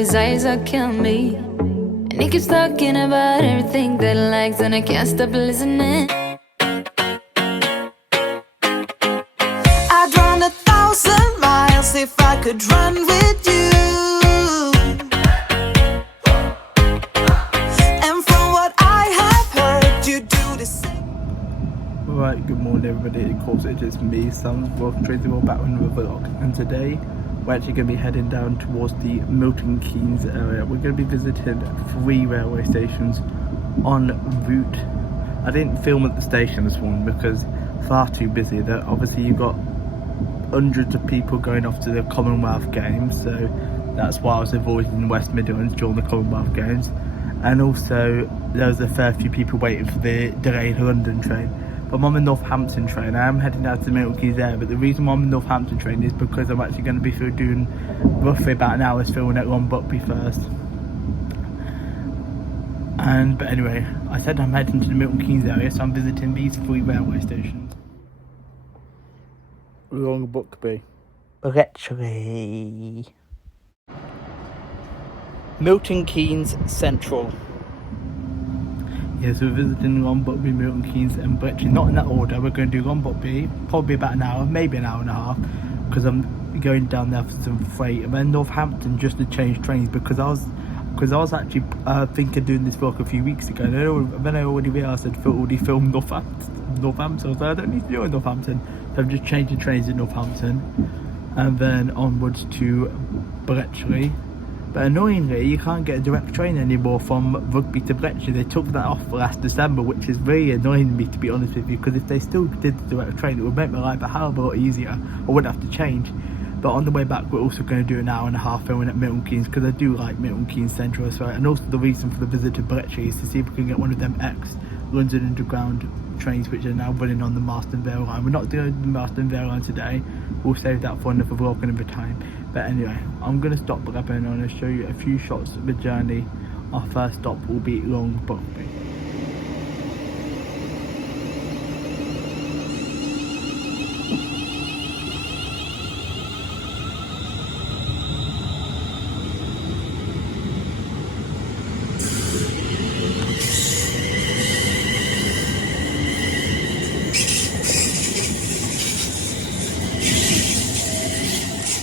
his eyes are killing me. And he keeps talking about everything that he likes, and I can't stop listening. I'd run 1,000 miles if I could run with you. And from what I have heard, you do the same. Right, good morning everybody, of course it is me, Sam, welcome to the world back with another vlog. And today we're actually going to be heading down towards the Milton Keynes area. We're going to be visiting 3 railway stations en route. I didn't film at the station this morning because far too busy. That obviously you've got hundreds of people going off to the Commonwealth Games, so that's why I was avoiding West Midlands during the Commonwealth Games. And also there was a fair few people waiting for the delayed London train. But I'm on the Northampton train. I am heading out to the Milton Keynes area, but the reason why I'm on the Northampton train is because I'm actually going to be doing roughly about an hour's filming at Buckby first. But anyway, I said I'm heading to the Milton Keynes area, so I'm visiting these 3 railway stations. Buckby. Bletchley. Milton Keynes Central. Yeah, so we're visiting Buckby, Milton Keynes and Bletchley, not in that order. We're going to do Buckby, probably about an hour, maybe an hour and a half, because I'm going down there for some freight, and then Northampton just to change trains, because I was actually thinking of doing this vlog a few weeks ago, and then I already realised I'd already filmed Northampton, so I don't need to do it in Northampton, so I'm just changing trains in Northampton, and then onwards to Bletchley. But annoyingly, you can't get a direct train anymore from Buckby to Bletchley. They took that off last December, which is really annoying me, to be honest with you, because if they still did the direct train, it would make my life a hell of a lot easier. I wouldn't have to change. But on the way back, we're also going to do an hour and a half filming at Milton Keynes, because I do like Milton Keynes Central as well. And also the reason for the visit to Bletchley is to see if we can get one of them London Underground trains which are now running on the Marston Vale line. We're not doing the Marston Vale line today. We'll save that for another vlog another time. But anyway, I'm going to stop Buckby and I'm going to show you a few shots of the journey. Our first stop will be Buckby.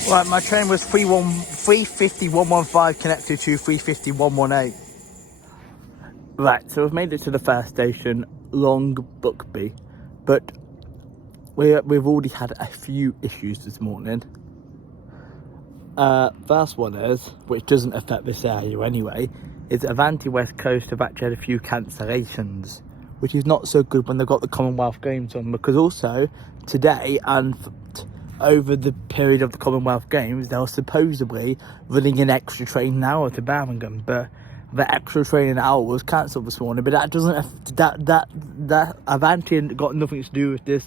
Right, my train was 350-115 connected to 350-118. Right, so we've made it to the first station, Buckby, but we've already had a few issues this morning. First one is, which doesn't affect this area anyway, is Avanti West Coast have actually had a few cancellations, which is not so good when they've got the Commonwealth Games on, because also today and over the period of the Commonwealth Games, they were supposedly running an extra train an hour to Birmingham, but the extra train an hour was cancelled this morning. But that doesn't that Avanti got nothing to do with this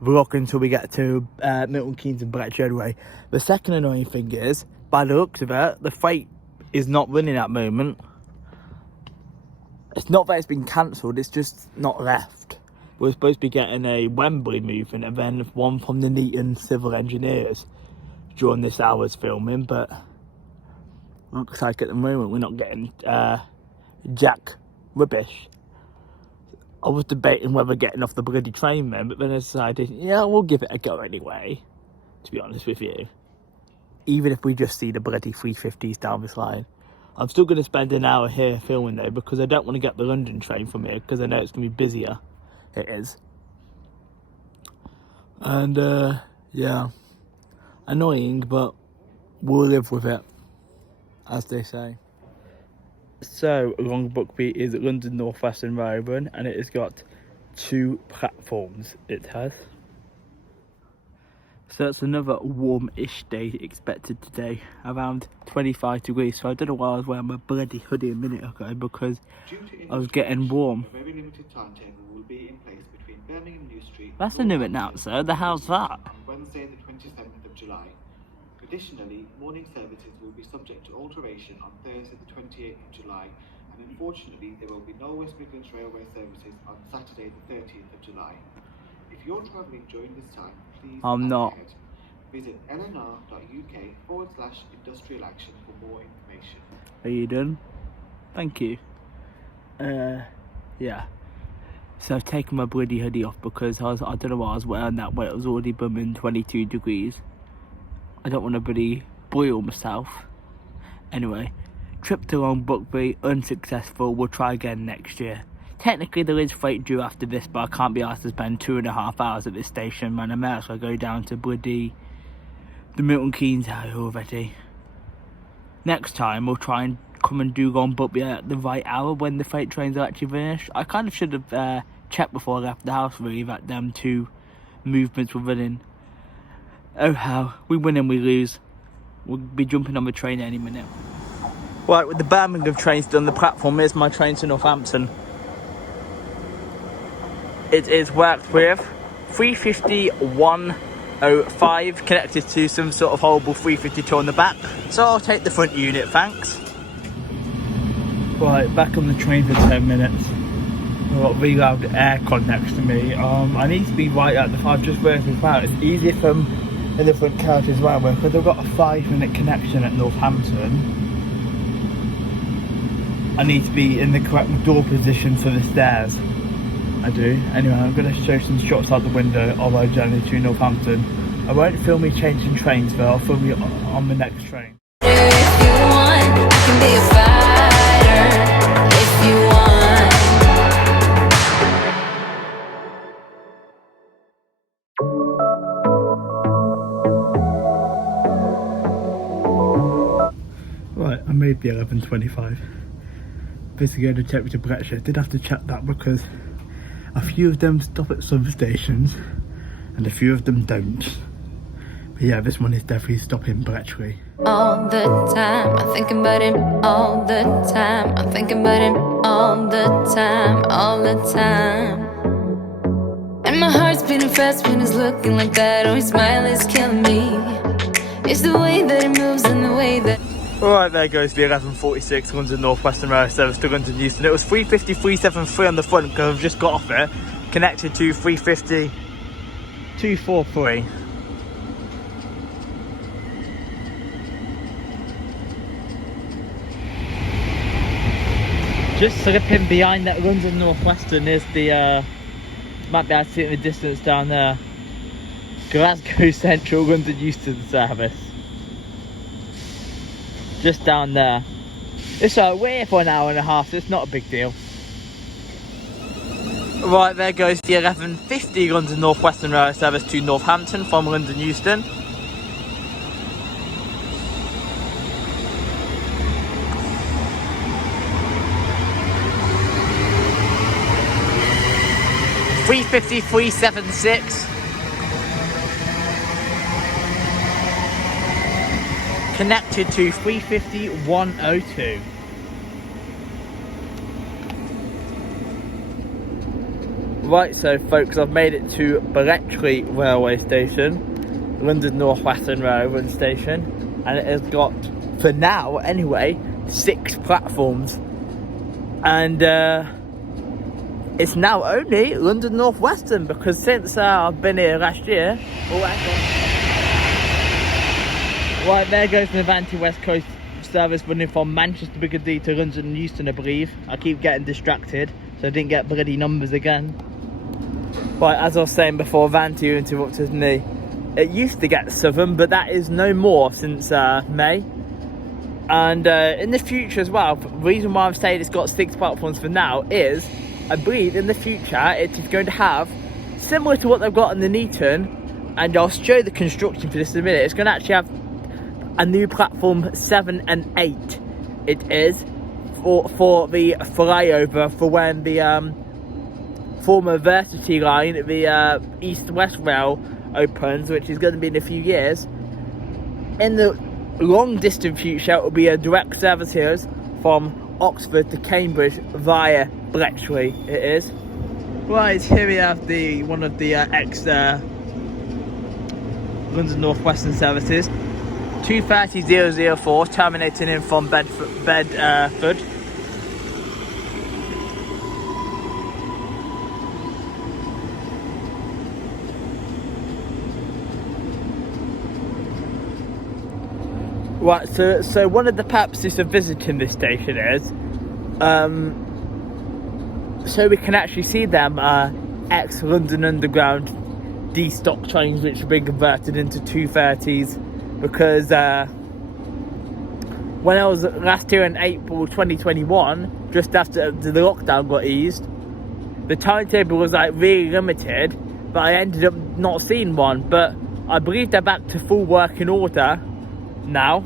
vlog until we get to Milton Keynes and Bletchley anyway. The second annoying thing is, by the looks of it, the freight is not running at the moment. It's not that it's been cancelled, it's just not left. We're supposed to be getting a Wembley movement and then one from the Neaton Civil Engineers during this hour's filming, but looks like at the moment we're not getting jack rubbish. I was debating whether getting off the bloody train then, but then I decided, yeah, we'll give it a go anyway, to be honest with you. Even if we just see the bloody 350s down this line. I'm still going to spend an hour here filming though, because I don't want to get the London train from here, because I know it's going to be busier. It is. And yeah, annoying, but we'll live with it, as they say. So Buckby is London North Western Railway, and it has got 2 platforms. It has. So it's another warm-ish day expected today, around 25 degrees. So I don't know why I was wearing my bloody hoodie a minute ago, because I was getting warm. A very limited timetable will be in place between Birmingham New Street. That's a new announcer. The hell's that? On Wednesday, the 27th of July. Additionally, morning services will be subject to alteration on Thursday, the 28th of July, and unfortunately, there will be no West Midlands Railway services on Saturday, the 30th of July. If you're travelling during this time, please I'm not. ahead. Visit lnr.uk/industrial action for more information. Are you done? Thank you. Yeah. So I've taken my bloody hoodie off because I don't know what I was wearing that way. It was already bumming 22 degrees. I don't want to bloody boil myself. Anyway, trip to Long Buckby, unsuccessful. We'll try again next year. Technically there is freight due after this, but I can't be asked to spend 2.5 hours at this station, man. I may as well go down to bloody the Milton Keynes area already. Next time we'll try and come and do Long Buckby at the right hour when the freight trains are actually finished. I kind of should have checked before I left the house really that them two movements were running. Oh how, we win and we lose. We'll be jumping on the train any minute. Right, with the Birmingham trains done, the platform is my train to Northampton. It is worked with 350-105 connected to some sort of horrible 352 on the back. So I'll take the front unit, thanks. Right, back on the train for 10 minutes. I've got really loud aircon next to me. I need to be right at the 5, just realised as well. It's easier from in the front carriage as well, because I've got a 5-minute connection at Northampton. I need to be in the correct door position for the stairs. I do. Anyway, I'm going to show some shots out the window of our journey to Northampton. I won't film me changing trains though, I'll film you on the next train. If you want, I can be a fighter. If you want. Right, I made the 11:25. This is going to take me to Bletchley. I did have to check that because a few of them stop at some stations and a few of them don't. But yeah, this one is definitely stopping Bletchley. All the time, I'm thinking about him all the time. I'm thinking about him all the time, all the time. And my heart's beating fast when it's looking like that. Oh, his smile is killing me. It's the way that it moves and the way that... Alright, there goes the 11:46 London North Western Rail service to London Euston. It was 350-373 on the front because I've just got off it, connected to 350-243. Just slipping behind that London North Western is the, might be able to see it in the distance down there, Glasgow Central London Euston service. Just down there. It's we're here for an hour and a half, so it's not a big deal. Right, there goes the 11:50 London North Western Rail service to Northampton from London Euston. (350-376) connected to 350-102. Right, so folks, I've made it to Bletchley railway station, London North Western Railway station, and it has got, for now anyway, 6 platforms, and it's now only London North Western, because since I've been here last year. Right, there goes the Northampton West Coast service running from Manchester Piccadilly to London Euston, I believe. I keep getting distracted, so I didn't get bloody numbers again. Right, as I was saying before, Vanty interrupted me. It used to get Southern, but that is no more since May. And in the future as well, the reason why I've said it's got 6 platforms for now is, I believe in the future it is going to have, similar to what they've got in the Neaton, and I'll show the construction for this in a minute, it's going to actually have a new platform 7 and 8. It is for the flyover for when the former Verity line, the East-West Rail opens, which is going to be in a few years. In the long distant future, it will be a direct service here from Oxford to Cambridge via Bletchley. It is. Right, here we have one of the ex London North Western services. 230-004 terminating in from Bedford. Right, so one of the purposes of visiting this station is so we can actually see them ex-London Underground D-stock trains which have been converted into 230s, because when I was last here in April 2021, just after the lockdown got eased, the timetable was like really limited, but I ended up not seeing one. But I believe they're back to full working order now,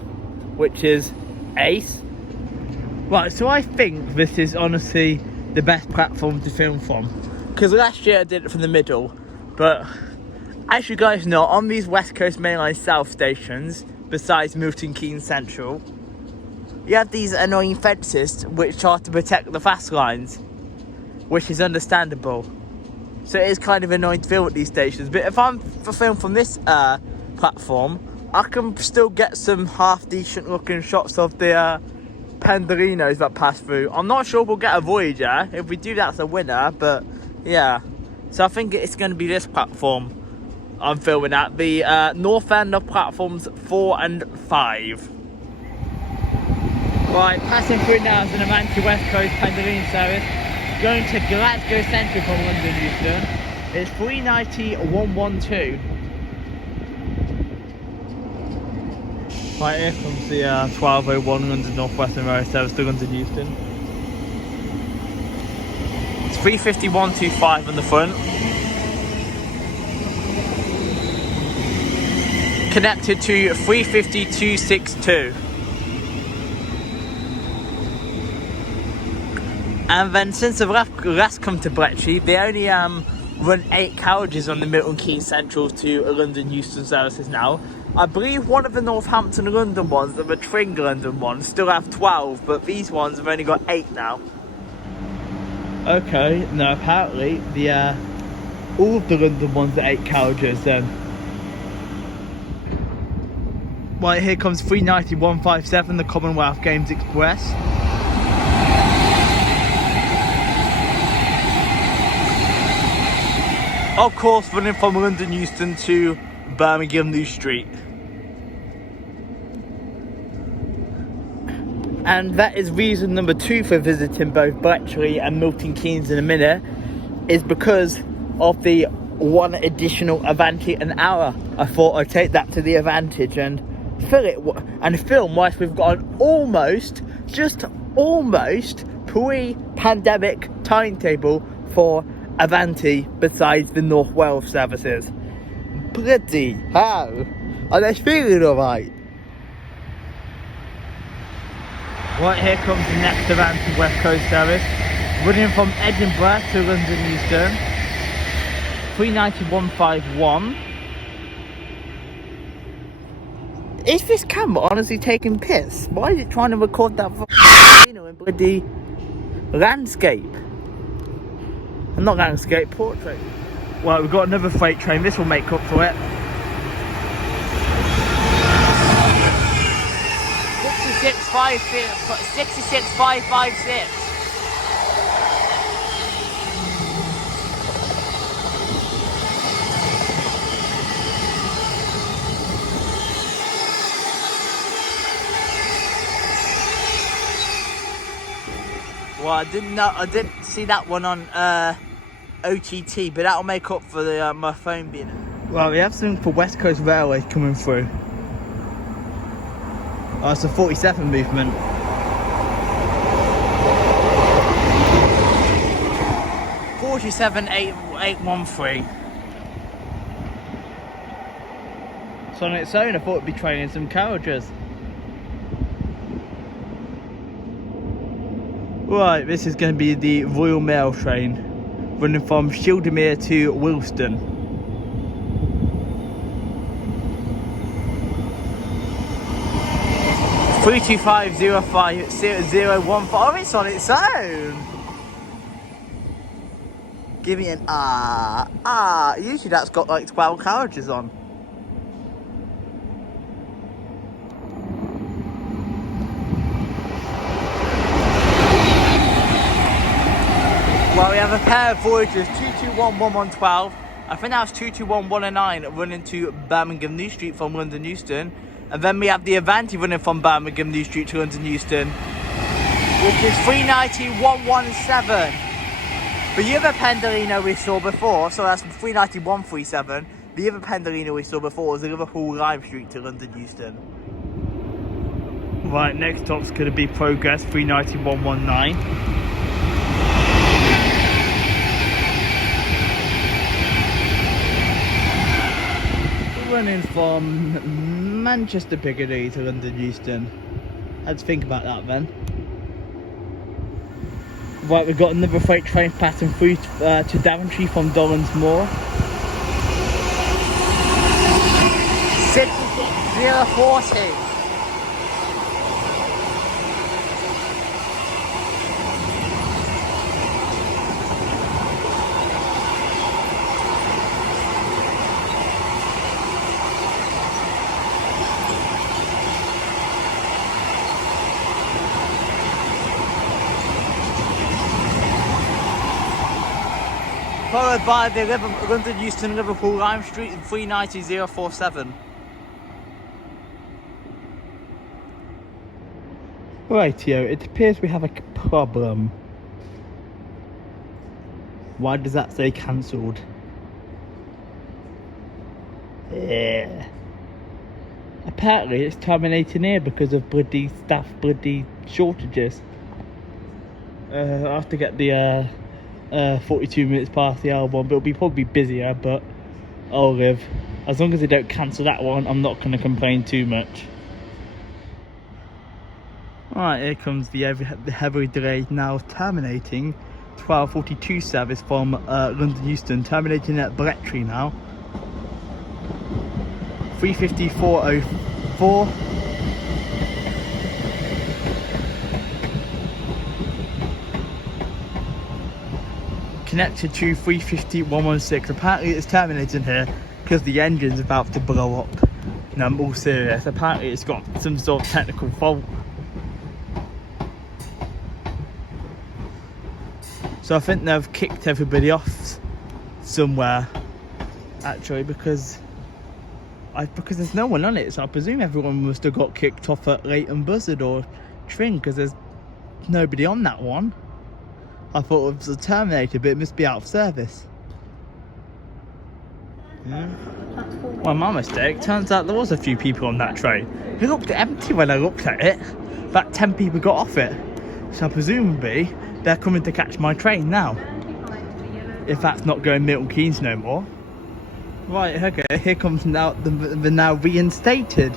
which is ace. Right, so I think this is honestly the best platform to film from, because last year I did it from the middle, but as you guys know, on these West Coast Mainline South stations, besides Milton Keynes Central, you have these annoying fences which are to protect the fast lines, which is understandable. So it is kind of annoying to film at these stations, but if I'm to film from this platform, I can still get some half decent looking shots of the Pendolinos that pass through. I'm not sure we'll get a Voyager. If we do, that's a winner, but yeah. So I think it's going to be this platform I'm filming at, the north end of platforms 4 and 5. Right, passing through now is an Avanti West Coast Pendolino service going to Glasgow Central from London Euston. It's 390-112. Right, here comes the 1201 London North Western Road service to London Euston. It's 350-125 on the front. Connected to 350-262. And then since I've last come to Bletchley, they only run 8 carriages on the Milton Keynes Central to London Euston services now. I believe one of the Northampton London ones, the Tring London ones, still have 12, but these ones have only got 8 now. Okay, no, apparently the all of the London ones are 8 carriages then. Right, here comes 390-157, the Commonwealth Games Express. Of course, running from London Euston to Birmingham New Street. And that is reason number 2 for visiting both Bletchley and Milton Keynes in a minute, is because of the one additional Avanti an hour. I thought I'd take that to the advantage and film whilst we've got an almost pre-pandemic timetable for Avanti besides the North Wales services. Bloody hell, are they feeling alright? Right, here comes the next Avanti West Coast service, running from Edinburgh to London Euston. 390-151. Is this camera honestly taking piss? Why is it trying to record that in bloody landscape? Not landscape, portrait. Well, we've got another freight train. This will make up for it. 66556. Well, I didn't see that one on OTT, but that'll make up for the my phone being. Well, we have something for West Coast Railway coming through. Oh, it's a 47 movement. (47.813). So on its own, I thought it'd be training some carriages. Right, this is going to be the Royal Mail train, running from Shildemere to Wilston. (325050015). Oh, it's on its own. Give me an ah. Usually that's got like 12 carriages on. Well, we have a pair of Voyagers, 221-1112. I think that was 221-109 running to Birmingham New Street from London Euston. And then we have the Avanti running from Birmingham New Street to London Euston, which is 390,117. The other Pendolino we saw before, so that's 390,137. The other Pendolino we saw before was the Liverpool Lime Street to London Euston. Right, next stop's going to be Progress 390,119. Running from Manchester Piccadilly to London Euston. Let's think about that then. Right, we've got another freight train passing through to Daventry from Dollans Moor. 66040. Followed by the London Euston Liverpool Lime Street in 390,047. Rightio, it appears we have a problem. Why does that say cancelled? Yeah. Apparently it's terminating here because of bloody staff shortages. I have to get the 42 minutes past the hour one, but it'll be probably busier, but I'll live. As long as they don't cancel that one, I'm not going to complain too much. Alright, here comes the heavily delayed, now terminating 12:42 service from London Euston, terminating at Bletchley now. 354.04. Connected to 350.116. Apparently it's terminating here because the engine's about to blow up. No, I'm all serious. Apparently it's got some sort of technical fault. So I think they've kicked everybody off somewhere, actually, because there's no one on it. So I presume everyone must have got kicked off at Leighton Buzzard or Tring, because there's nobody on that one. I thought it was a Terminator, but it must be out of service. Yeah. Well, my mistake. Turns out there was a few people on that train. It looked empty when I looked at it. About 10 people got off it. So presumably they're coming to catch my train now. If that's not going Milton Keynes no more. Right, okay, here comes now the now reinstated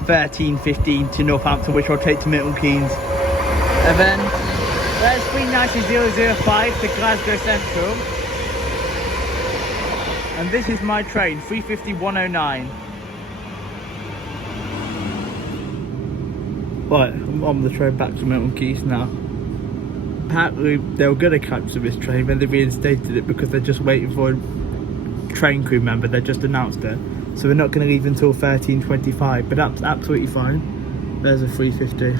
13:15 to Northampton, which will take to Milton Keynes. And then there's 390,005 to Glasgow Central. And this is my train, 350.109. Right, I'm on the train back to Milton Keynes now. Apparently they were going to cancel this train, then they reinstated it because they're just waiting for a train crew member. They just announced it, so we're not going to leave until 13:25, but that's absolutely fine. There's a 350.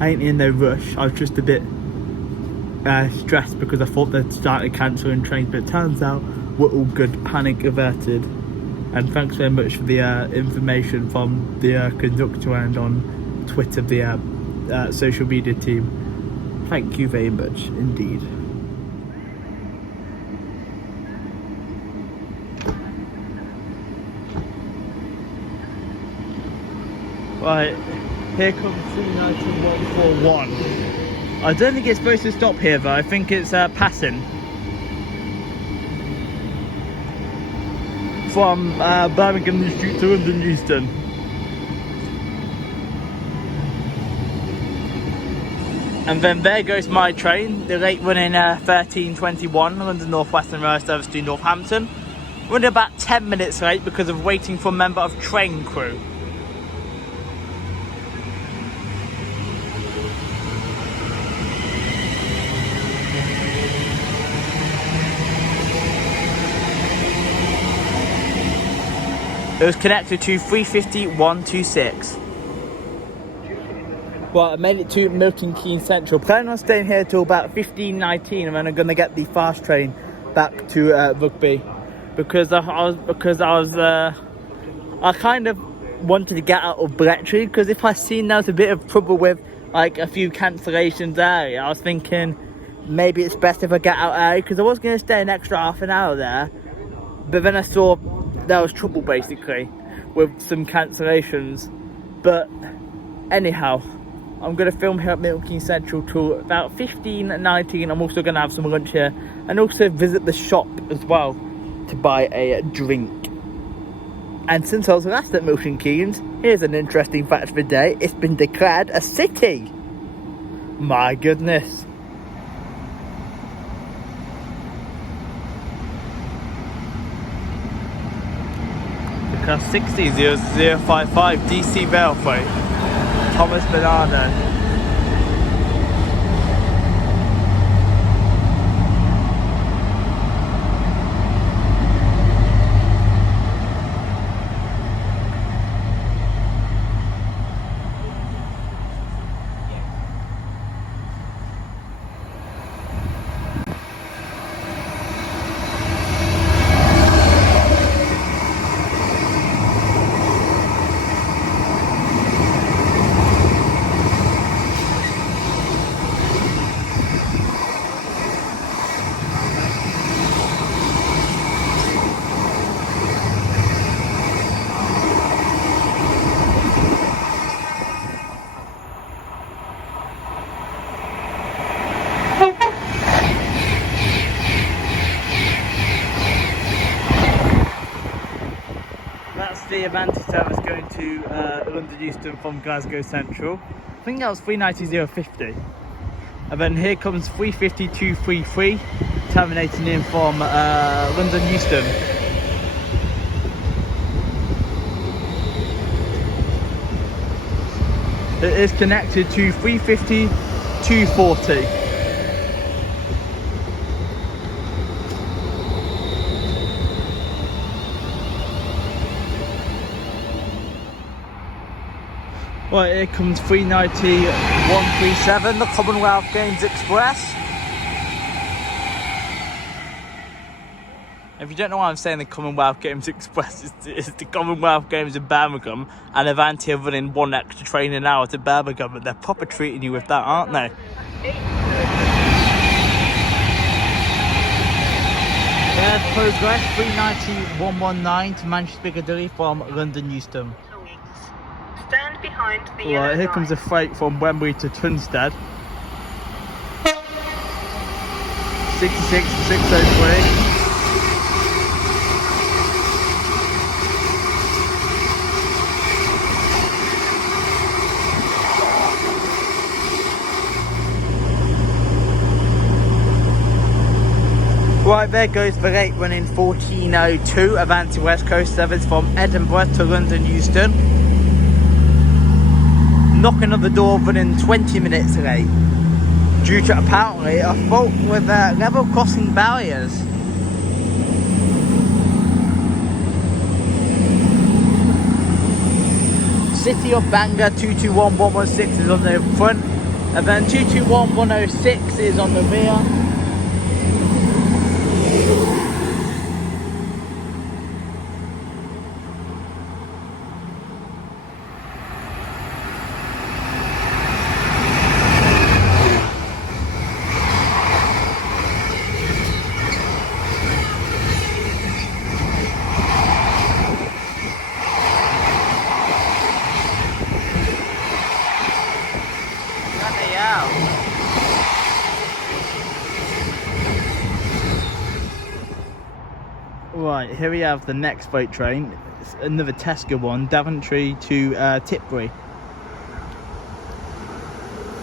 I ain't in no rush. I was just a bit stressed because I thought they'd started cancelling trains, but it turns out we're all good, panic averted. And thanks very much for the information from the conductor and on Twitter, the social media team. Thank you very much indeed. Right, here comes 390.141. I don't think it's supposed to stop here though, I think it's passing. From Birmingham New Street to London Euston. And then there goes my train, the late running 13:21 London North Western Rail service to Northampton. Running about 10 minutes late because of waiting for a member of train crew. It was connected to 350.126. Well, I made it to Milton Keynes Central. Planning on staying here till about 15:19, and then I'm gonna get the fast train back to Buckby, because I kind of wanted to get out of Bletchley, because if I seen there was a bit of trouble with like a few cancellations area, I was thinking maybe it's best if I get out early, because I was going to stay an extra half an hour there, but then I saw there was trouble basically with some cancellations. But anyhow, I'm going to film here at Milton Keynes Central till about 15:19. I'm also going to have some lunch here and also visit the shop as well to buy a drink. And since I was last at Milton Keynes, here's an interesting fact of the day. It's been declared a city. My goodness. Class 60-0055 DC Railway, Thomas Bernardo. The Advantage service going to London Euston from Glasgow Central. I think that was 390-050. And then here comes 350-233 terminating in from London Euston. It is connected to 350-240. Right, here comes 390-137, the Commonwealth Games Express. If you don't know why I'm saying the Commonwealth Games Express, it's the Commonwealth Games in Birmingham, and Avanti are running one extra train an hour to Birmingham, but they're proper treating you with that, aren't they? There's progress, 390-119 to Manchester Piccadilly from London Euston. Stand behind the Right, here comes a freight from Wembley to Tunstead. 66-603. Right, there goes the late running 1402 Avanti West Coast service from Edinburgh to London Euston. Knocking on the door running 20 minutes late due to apparently a fault with level crossing barriers. City of Bangor 221116 is on the front, and then 221106 is on the rear. Right, here we have the next freight train. It's another Tesco one, Daventry to Tipbury.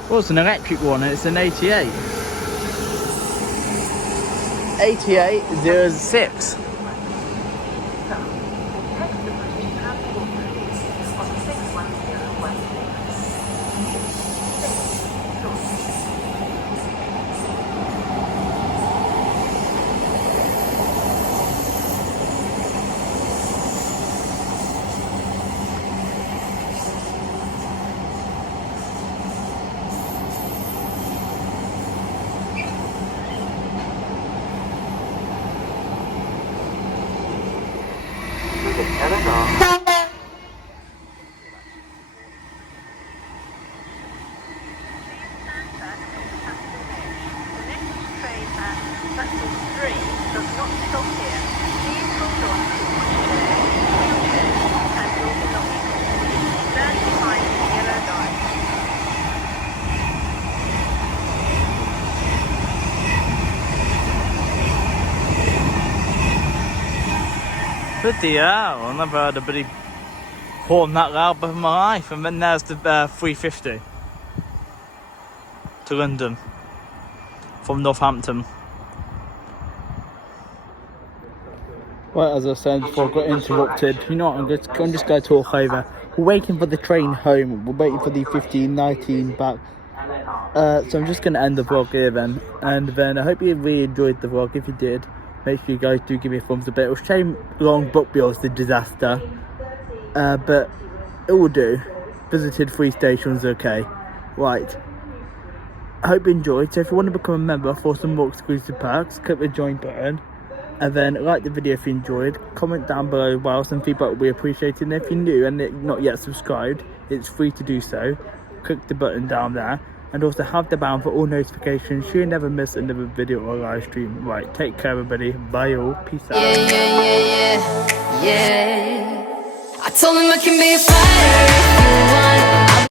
Well, it's an electric one, and it's an 88. 8806. that platform 3 does not stop here. Please hold on to wheelchairs and your belongings. Stand behind the yellow light. Bloody hell, I never heard a bloody horn that loud before in my life. And then there's the 350 to London from Northampton. Right, as I was saying before I got interrupted, you know what, I'm just going to talk over. We're waiting for the train home, we're waiting for the 15:19 back. So I'm just going to end the vlog here then. And then I hope you really enjoyed the vlog. If you did, make sure you guys do give me a thumbs up. It was a shame along Buckby was the disaster. But it will do. Visited 3 stations, okay. Right. I hope you enjoyed. So if you want to become a member for some more exclusive perks, click the join button. And then like the video if you enjoyed. Comment down below while some feedback will be appreciated. And if you're new and not yet subscribed, it's free to do so. Click the button down there. And also have the bell for all notifications so you never miss another video or live stream. Right, take care everybody. Bye all. Peace out. Yeah. I told him I can be a fighter if you want.